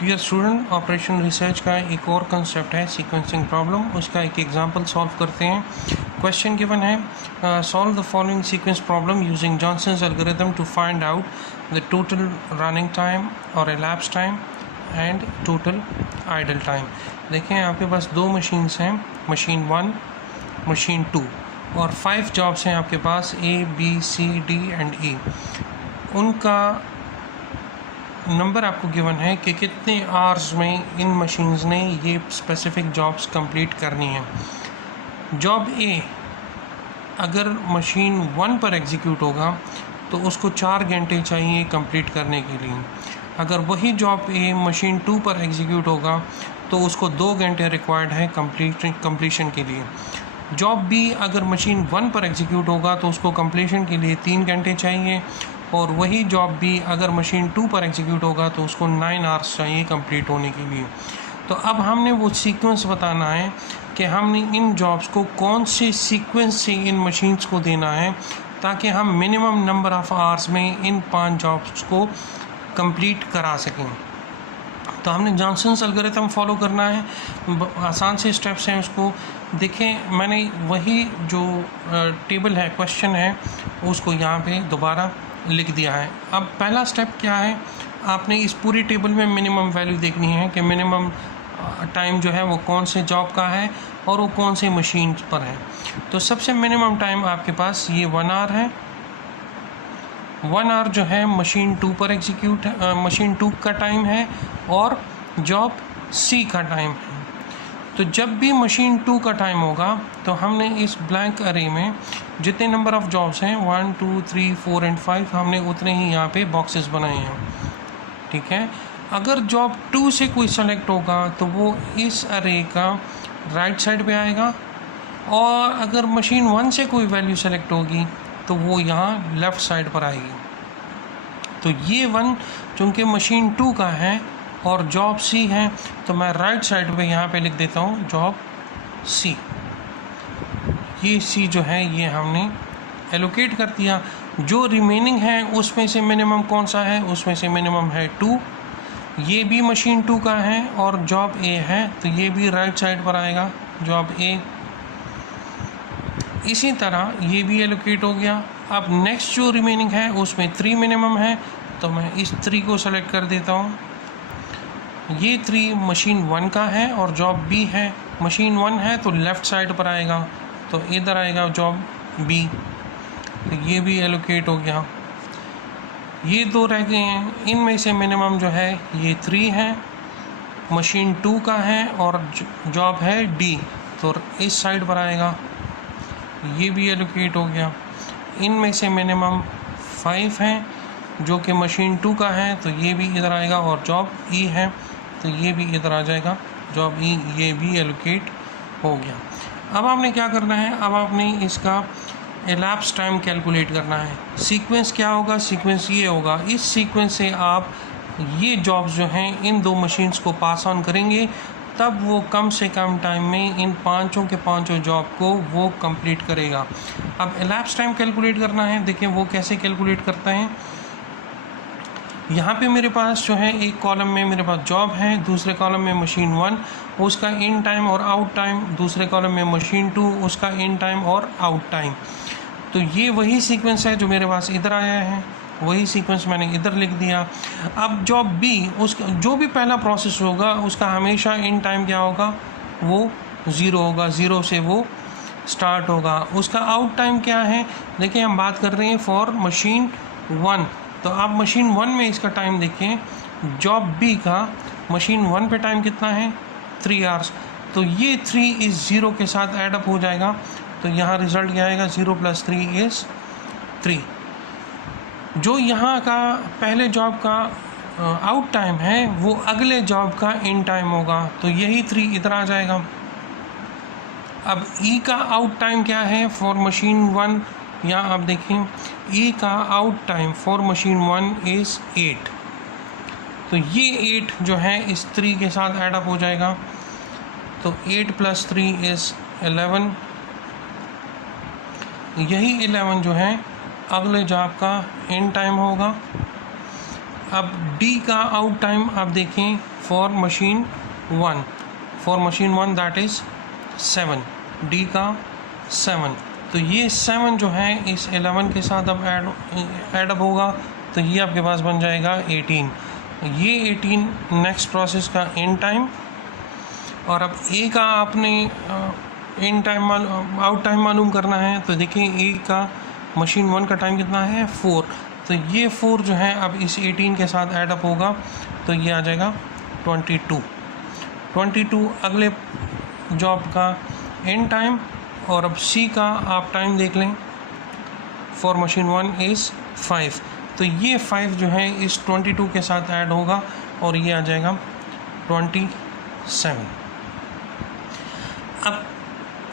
Dear student, operation research का एक और कंसेप्ट है सीक्वेंसिंग प्रॉब्लम। उसका एक एग्जांपल सॉल्व करते हैं। क्वेश्चन गिवन है, solve the following sequence problem using Johnson's algorithm to find out the total running time और elapsed time and total idle time. देखें, आपके पास दो मशीन्स हैं, मशीन 1, मशीन 2, और 5 जॉब्स हैं आपके पास, A, B, C, D and E। उनका number आपको गिवन है कि कितने आवर्स में इन मशीन्स ने ये स्पेसिफिक जॉब्स कंप्लीट करनी है। जॉब ए अगर मशीन 1 पर एग्जीक्यूट होगा तो उसको 4 घंटे चाहिए कंप्लीट करने के लिए। अगर वही जॉब ए मशीन 2 पर एग्जीक्यूट होगा तो उसको 2 घंटे रिक्वायर्ड है कंप्लीशन के लिए। जॉब बी अगर मशीन 1 पर एग्जीक्यूट होगा तो उसको कंप्लीशन के लिए 3 घंटे चाहिए, और वही जॉब भी अगर मशीन 2 पर एग्जीक्यूट होगा तो उसको 9 आवर्स चाहिए कंप्लीट होने के लिए। तो अब हमने वो सीक्वेंस बताना है कि हमने इन जॉब्स को कौन से सीक्वेंस से इन मशीन्स को देना है ताकि हम मिनिमम नंबर ऑफ़ आवर्स में इन 5 जॉब्स को कंप्लीट करा सकें। तो हमने जॉनसन्स एल्गोरिथम फॉलो करना है। आसान से स्टेप्स हैं, उसको देखें। मैंने वही जो टेबल है, क्वेश्चन है, उसको यहाँ पे दोबारा लिख दिया है। अब पहला स्टेप क्या है, आपने इस पूरी टेबल में मिनिमम वैल्यू देखनी है कि मिनिमम टाइम जो है वो कौन से जॉब का है और वो कौन से मशीन पर है। तो सबसे मिनिमम टाइम आपके पास ये 1 आवर है। 1 आवर जो है मशीन 2 पर एग्जीक्यूट मशीन 2 का टाइम है और जॉब सी का टाइम है। तो जब भी मशीन 2 का टाइम होगा तो हमने इस ब्लैंक अरे में जितने नंबर ऑफ़ जॉब्स हैं 1, 2, 3, 4 एंड 5 हमने उतने ही यहाँ पे बॉक्सेस बनाए हैं। ठीक है। अगर जॉब 2 से कोई सेलेक्ट होगा तो वो इस अरे का राइट साइड पे आएगा, और अगर मशीन 1 से कोई वैल्यू सेलेक्ट होगी तो वो यहाँ लेफ़्ट साइड पर आएगी। तो ये 1 चूँकि मशीन 2 का है और जॉब सी है तो मैं राइट साइड पे यहाँ पे लिख देता हूँ जॉब सी। ये सी जो है ये हमने एलोकेट कर दिया। जो रिमेनिंग है उसमें से मिनिमम कौन सा है, उसमें से मिनिमम है 2। ये भी मशीन 2 का है और जॉब ए है तो ये भी राइट साइड पर आएगा, जॉब ए। इसी तरह ये भी एलोकेट हो गया। अब नेक्स्ट जो रिमेनिंग है उसमें 3 मिनिमम है तो मैं इस 3 को सेलेक्ट कर देता हूँ। ये 3 मशीन 1 का है और जॉब बी है। मशीन 1 है तो लेफ़्ट साइड पर आएगा, तो इधर आएगा जॉब बी, तो ये भी एलोकेट हो गया। ये 2 रह गए हैं, इनमें से मिनिमम जो है ये 3 है, मशीन 2 का है और जॉब है डी, तो इस साइड पर आएगा, ये भी एलोकेट हो गया। इनमें से मिनिमम 5 है जो कि मशीन 2 का है तो ये भी इधर आएगा, और जॉब ई है तो ये भी इधर आ जाएगा, जॉब ई, ये भी एलोकेट हो गया। अब आपने क्या करना है, अब आपने इसका elapsed टाइम कैलकुलेट करना है। सीक्वेंस क्या होगा, सीक्वेंस ये होगा, इस सीक्वेंस से आप ये जॉब्स जो हैं इन 2 मशीन्स को पास ऑन करेंगे तब वो कम से कम टाइम में इन 5 के 5 जॉब को वो कंप्लीट करेगा। अब elapsed टाइम कैलकुलेट करना है। देखिए वो कैसे कैलकुलेट करता है। यहाँ पे मेरे पास जो है एक कॉलम में मेरे पास जॉब है, दूसरे कॉलम में मशीन 1 उसका इन टाइम और आउट टाइम, दूसरे कॉलम में मशीन 2 उसका इन टाइम और आउट टाइम। तो ये वही सीक्वेंस है जो मेरे पास इधर आया है, वही सीक्वेंस मैंने इधर लिख दिया। अब जॉब बी, उसका जो भी पहला प्रोसेस होगा उसका हमेशा इन टाइम क्या होगा, वो 0 होगा, 0 से वो स्टार्ट होगा। उसका आउट टाइम क्या है, देखिए हम बात कर रहे हैं फॉर मशीन 1, तो आप मशीन 1 में इसका टाइम देखें, जॉब बी का मशीन 1 पे टाइम कितना है, 3 आवर्स। तो ये 3 इस 0 के साथ ऐड अप हो जाएगा, तो यहाँ रिज़ल्ट क्या आएगा, 0 + 3 इज़ 3। जो यहाँ का पहले जॉब का आउट टाइम है वो अगले जॉब का इन टाइम होगा, तो यही 3 इधर आ जाएगा। अब ई का आउट टाइम क्या है फॉर मशीन 1, यहाँ आप देखें ई का out time for machine 1 is 8, तो ये 8 जो है इस 3 के साथ ऐड अप हो जाएगा, तो 8 + 3 इज़ 11। यही 11 जो है अगले जॉब का इन टाइम होगा। अब डी का आउट टाइम आप देखें for machine 1 that is 7, D का 7, तो ये 7 जो है इस 11 के साथ अब ऐड अप होगा, तो ये आपके पास बन जाएगा 18। ये 18 नेक्स्ट प्रोसेस का इन टाइम, और अब ए का आपने इन टाइम आउट टाइम मालूम करना है। तो देखिए ए का मशीन 1 का टाइम कितना है 4, तो ये 4 जो है अब इस 18 के साथ ऐड अप होगा, तो ये आ जाएगा 22 अगले जॉब का इन टाइम। और अब सी का आप टाइम देख लें फॉर मशीन 1 इज़ 5, तो ये 5 जो है इस 22 के साथ ऐड होगा और ये आ जाएगा 27। अब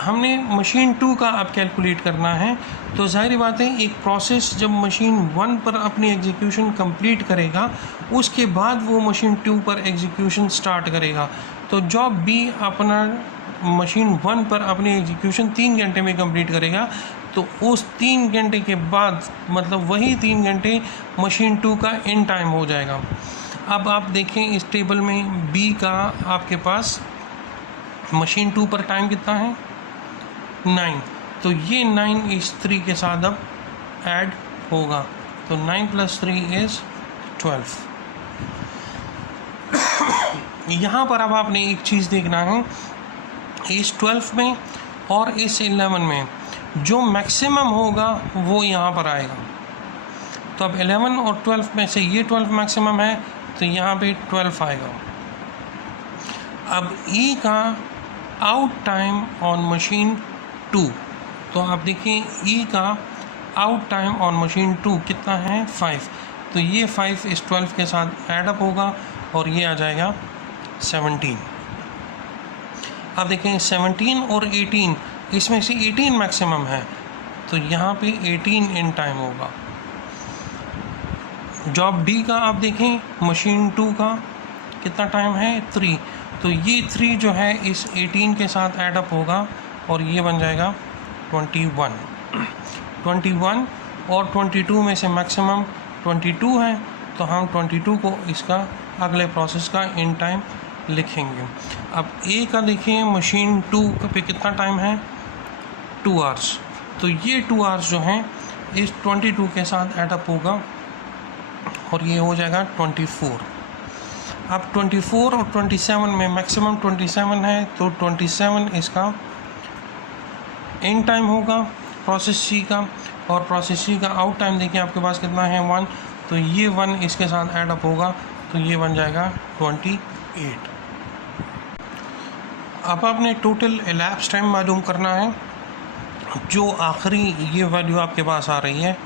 हमने मशीन 2 का अब कैलकुलेट करना है, तो ज़ाहिर बात है एक प्रोसेस जब मशीन 1 पर अपनी एग्जीक्यूशन कंप्लीट करेगा उसके बाद वो मशीन 2 पर एग्जीक्यूशन स्टार्ट करेगा। तो जॉब बी अपना मशीन 1 पर अपनी एग्जीक्यूशन 3 घंटे में कंप्लीट करेगा, तो उस 3 घंटे के बाद मतलब वही 3 घंटे मशीन 2 का इन टाइम हो जाएगा। अब आप देखें इस टेबल में बी का आपके पास मशीन 2 पर टाइम कितना है 9, तो ये 9 इस 3 के साथ अब ऐड होगा, तो 9 + 3 इज़ 12। यहाँ पर अब आपने एक चीज़ देखना है, इस 12 में और इस 11 में जो मैक्सिमम होगा वो यहाँ पर आएगा। तो अब 11 और 12 में से ये 12 मैक्सिमम है, तो यहाँ पे 12 आएगा। अब ई का आउट टाइम ऑन मशीन 2, तो आप देखिए ई का आउट टाइम ऑन मशीन 2 कितना है 5, तो ये 5 इस 12 के साथ ऐड अप होगा और ये आ जाएगा 17। अब देखें 17 और 18 इसमें से 18 मैक्सिमम है, तो यहाँ पे 18 इन टाइम होगा। जॉब डी का आप देखें मशीन 2 का कितना टाइम है 3, तो ये 3 जो है इस 18 के साथ ऐड अप होगा और ये बन जाएगा 21 और 22 में से मैक्सिमम 22 है, तो हम 22 को इसका अगले प्रोसेस का इन टाइम लिखेंगे। अब ए का देखिए मशीन 2 पे कितना टाइम है 2 आवर्स, तो ये 2 आवर्स जो हैं इस 22 के साथ ऐड अप होगा और ये हो जाएगा 24। अब 24 और 27 में मैक्सिमम 27 है, तो 27 इसका इन टाइम होगा प्रोसेस सी का, और प्रोसेस सी का आउट टाइम देखिए आपके पास कितना है 1, तो ये 1 इसके साथ ऐड अप होगा, तो ये बन जाएगा 28। अब आपने टोटल एलैप्स टाइम मालूम करना है। जो आखिरी ये वैल्यू आपके पास आ रही है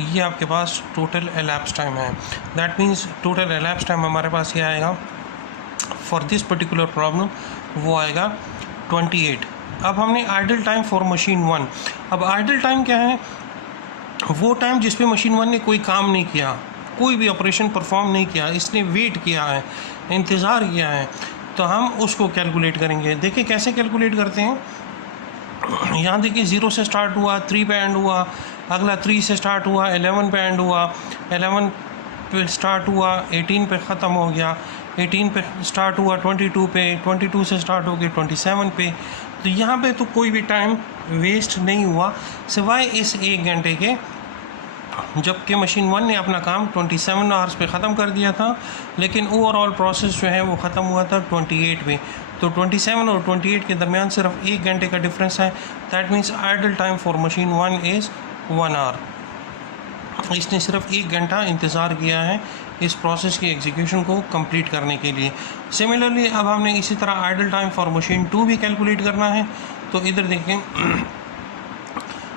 ये आपके पास टोटल एलैप्स टाइम है। That means total elapse time हमारे पास ये आएगा फॉर दिस पर्टिकुलर प्रॉब्लम, वो आएगा 28। अब हमने आइडल टाइम फॉर मशीन 1। अब आइडल टाइम क्या है, वो टाइम जिस पे मशीन 1 ने कोई काम नहीं किया, कोई भी ऑपरेशन परफॉर्म नहीं किया, इसने वेट किया है, इंतज़ार किया है, तो हम उसको कैलकुलेट करेंगे। देखिए कैसे कैलकुलेट करते हैं, यहाँ देखिए 0 से स्टार्ट हुआ, 3 पे एंड हुआ, अगला 3 से स्टार्ट हुआ, 11 पे एंड हुआ, 11 पे स्टार्ट हुआ, 18 पे ख़त्म हो गया, 18 पे स्टार्ट हुआ, 22 पे, 22 से स्टार्ट हो गया 27 पे। तो यहाँ पे तो कोई भी टाइम वेस्ट नहीं हुआ सिवाय इस 1 घंटे के, जबकि मशीन 1 ने अपना काम 27 आवर्स पे ख़त्म कर दिया था, लेकिन ओवरऑल प्रोसेस जो है वो ख़त्म हुआ था 28 पे। तो 27 और 28 के दरमियान सिर्फ 1 घंटे का डिफरेंस है। That means idle time for machine 1 is 1 hour. इसने सिर्फ 1 घंटा इंतज़ार किया है इस प्रोसेस की एग्जीक्यूशन को कंप्लीट करने के लिए। सिमिलरली अब हमने इसी तरह आइडल टाइम फॉर मशीन 2 भी कैलकुलेट करना है। तो इधर देखें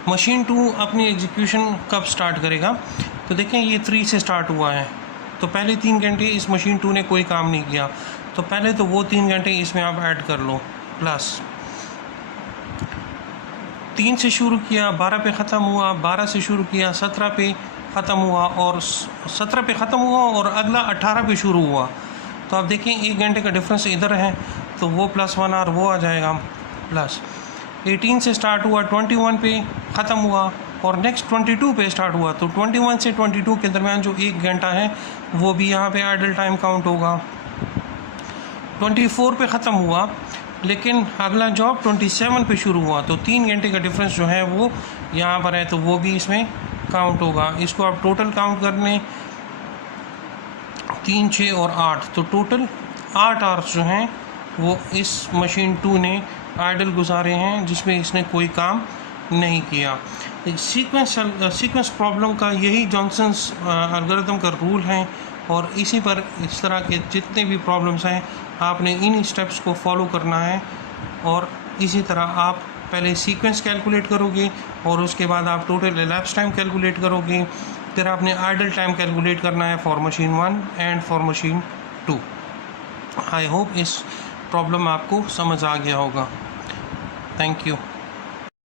मशीन 2 अपनी एग्जीक्यूशन कब स्टार्ट करेगा, तो देखें ये 3 से स्टार्ट हुआ है, तो पहले 3 घंटे इस मशीन 2 ने कोई काम नहीं किया, तो पहले तो वो 3 घंटे इसमें आप ऐड कर लो, प्लस 3 से शुरू किया 12 पे ख़त्म हुआ, 12 से शुरू किया 17 पे ख़त्म हुआ, और 17 पे ख़त्म हुआ और अगला 18 पे शुरू हुआ। तो आप देखें 1 घंटे का डिफरेंस इधर है, तो वो +1 आवर वो आ जाएगा, प्लस 18 से स्टार्ट हुआ 21 पे ख़त्म हुआ और नेक्स्ट 22 पे स्टार्ट हुआ, तो 21 से 22 के दरमियान जो 1 घंटा है वो भी यहाँ पे आइडल टाइम काउंट होगा। 24 पे ख़त्म हुआ, लेकिन अगला जॉब 27 पे शुरू हुआ, तो 3 घंटे का डिफरेंस जो है वो यहाँ पर है, तो वो भी इसमें काउंट होगा। इसको आप टोटल काउंट कर लें, 3, 6 और 8, तो टोटल 8 आवर्स जो हैं वो इस मशीन 2 ने आइडल गुजारे हैं, जिसमें इसने कोई काम नहीं किया। सीक्वेंस प्रॉब्लम का यही जॉनसन्स एल्गोरिथम का रूल है, और इसी पर इस तरह के जितने भी प्रॉब्लम्स हैं आपने इन स्टेप्स को फॉलो करना है। और इसी तरह आप पहले सीक्वेंस कैलकुलेट करोगे और उसके बाद आप टोटल elapsed टाइम कैलकुलेट करोगे, फिर आपने आइडल टाइम कैलकुलेट करना है for machine 1 and for machine 2। I hope इस प्रॉब्लम आपको समझ आ गया होगा। Thank you.